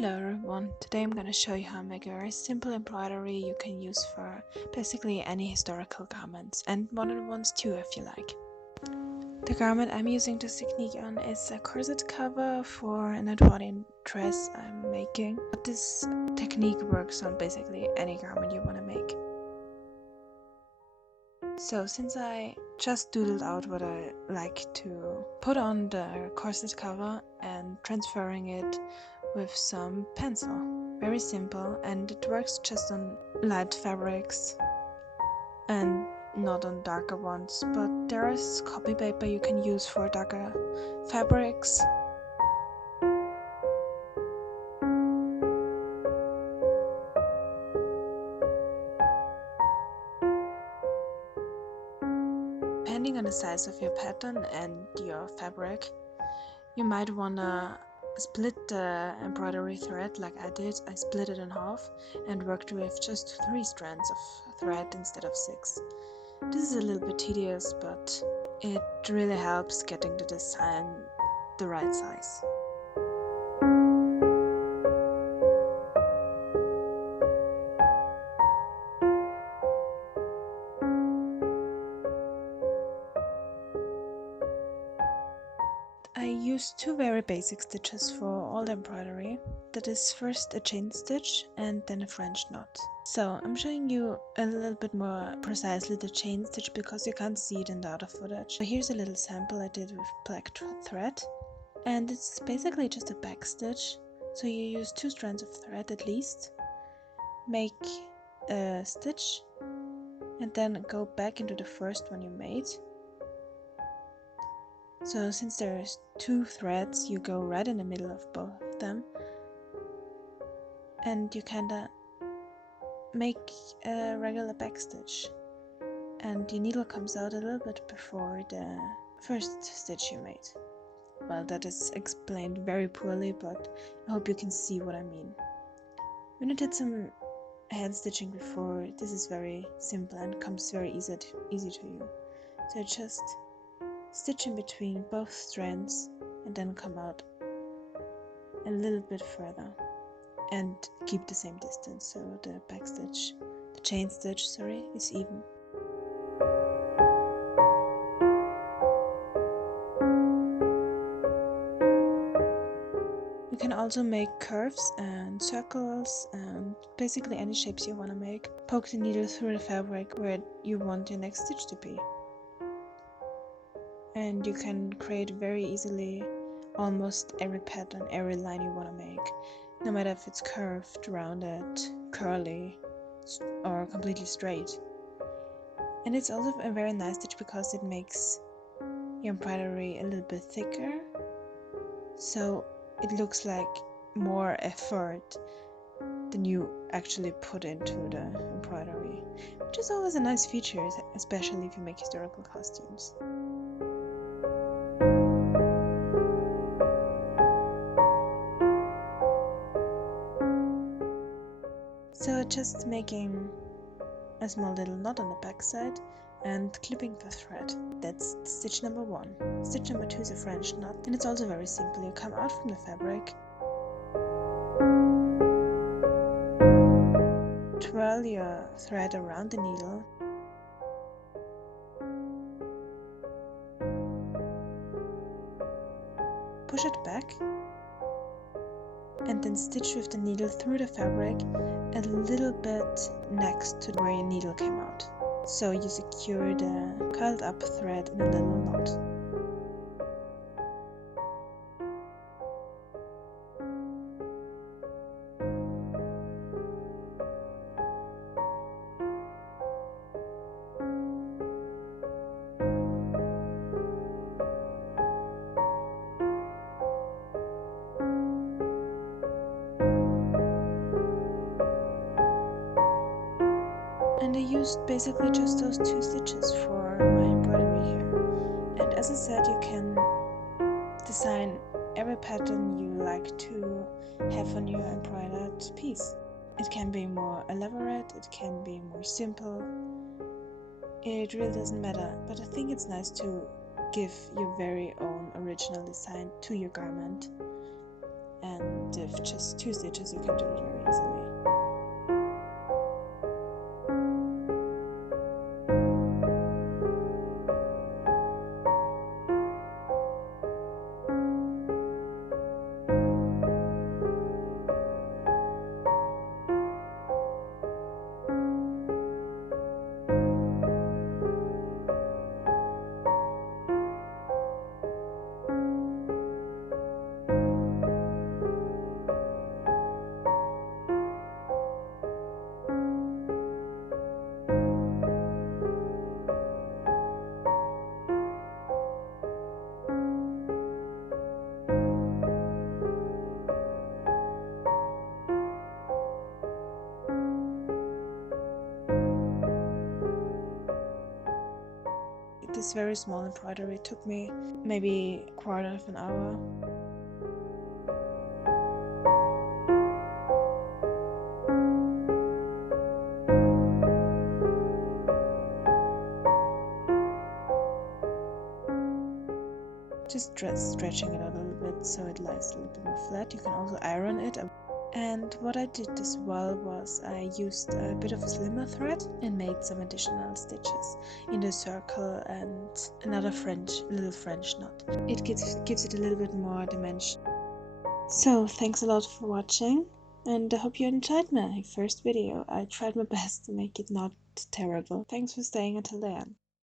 Hello everyone, today I'm going to show you how to make a very simple embroidery you can use for basically any historical garments and modern ones too if you like. The garment I'm using this technique on is a corset cover for an Edwardian dress I'm making. But this technique works on basically any garment you want to make. So since I just doodled out what I like to put on the corset cover and transferring it with some pencil. Very simple, and it works just on light fabrics and not on darker ones, but there is copy paper you can use for darker fabrics. Depending on the size of your pattern and your fabric, you might wanna split the embroidery thread like I did. I split it in half and worked with just 3 strands of thread instead of 6. This is a little bit tedious, but it really helps getting the design the right size. I use 2 very basic stitches for all the embroidery. That is first a chain stitch and then a French knot. So I'm showing you a little bit more precisely the chain stitch because you can't see it in the other footage. So here's a little sample I did with black thread, and it's basically just a back stitch. So you use 2 strands of thread at least, make a stitch and then go back into the first one you made. So since there's 2 threads, you go right in the middle of both of them, and you kinda make a regular backstitch, and the needle comes out a little bit before the first stitch you made. Well, that is explained very poorly, but I hope you can see what I mean. When I did some hand stitching before, this is very simple and comes very easy to you. So just stitch in between both strands and then come out a little bit further and keep the same distance, so the chain stitch is even. You can also make curves and circles and basically any shapes you want to make. Poke the needle through the fabric where you want your next stitch to be. And you can create very easily almost every pattern, every line you want to make, no matter if it's curved, rounded, curly, or completely straight. And it's also a very nice stitch because it makes your embroidery a little bit thicker, so it looks like more effort than you actually put into the embroidery, which is always a nice feature, especially if you make historical costumes. So just making a small little knot on the back side and clipping the thread. That's stitch number 1. Stitch number 2 is a French knot, and it's also very simple. You come out from the fabric, twirl your thread around the needle, push it back, and then stitch with the needle through the fabric a little bit next to where your needle came out. So you secure the curled up thread in a little knot. And I used basically just those 2 stitches for my embroidery here. And as I said, you can design every pattern you like to have on your embroidered piece. It can be more elaborate, it can be more simple. It really doesn't matter, but I think it's nice to give your very own original design to your garment. and with just 2 stitches you can do it very easily. This very small embroidery took me maybe a quarter of an hour. Just stretching it out a little bit so it lies a little bit more flat. You can also iron it. And what I did as well was I used a bit of a slimmer thread and made some additional stitches in the circle and another little French knot. It gives it a little bit more dimension. So thanks a lot for watching, and I hope you enjoyed my first video. I tried my best to make it not terrible. Thanks for staying until the end.